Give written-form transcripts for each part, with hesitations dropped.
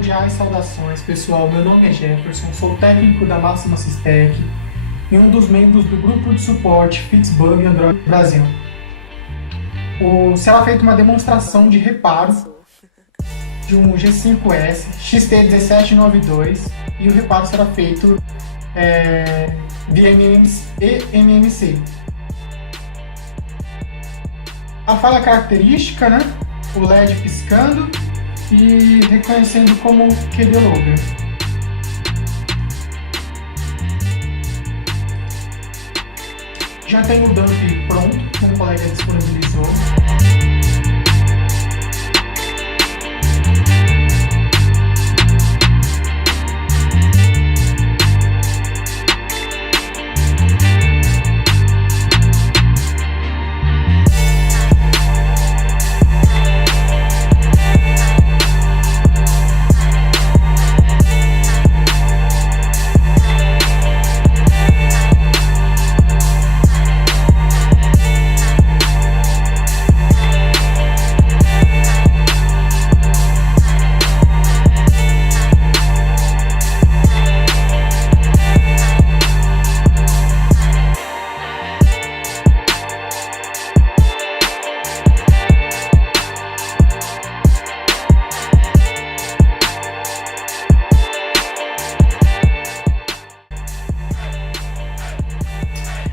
Cordiais saudações, pessoal. Meu nome é Jefferson, sou técnico da Maximo Assistec e um dos membros do grupo de suporte Fix Bug Android Brasil. Será feita uma demonstração de reparo de um G5s XT1792 e o reparo será feito via MMC. A falha característica, né? O LED piscando e reconhecendo como BootLoader. Já tem o dump pronto, como o colega disponibilizou.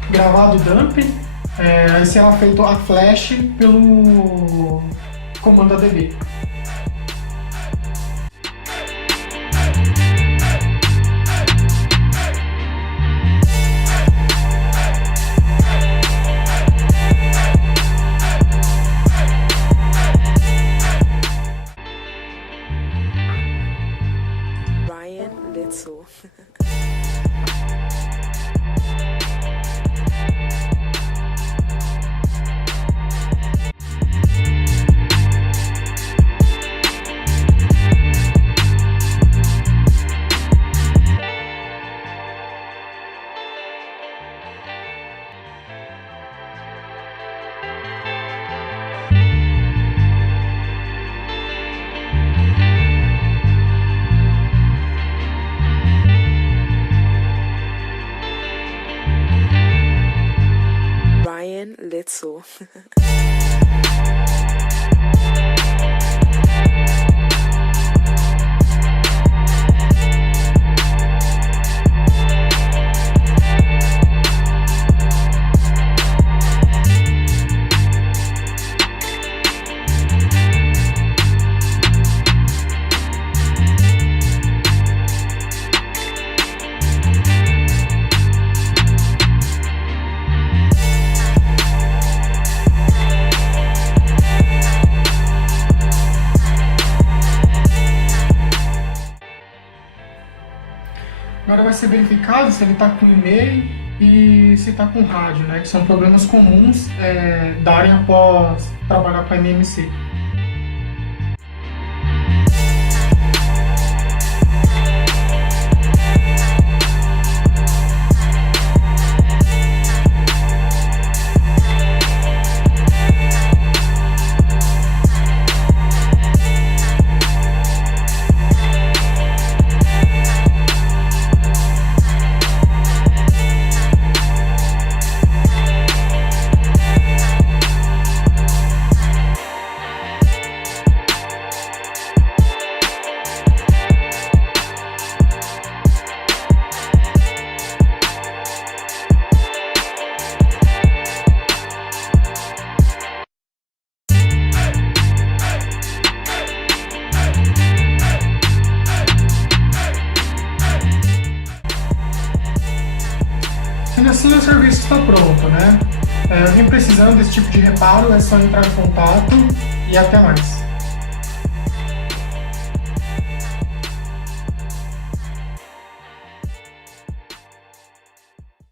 Gravado o dump, aí será feito a flash pelo comando ADB. Agora vai ser verificado se ele está com e-mail e se está com rádio, né? Que são problemas comuns darem após trabalhar com a MMC. E assim o serviço está pronto, né? Alguém precisando desse tipo de reparo é só entrar em contato e até mais.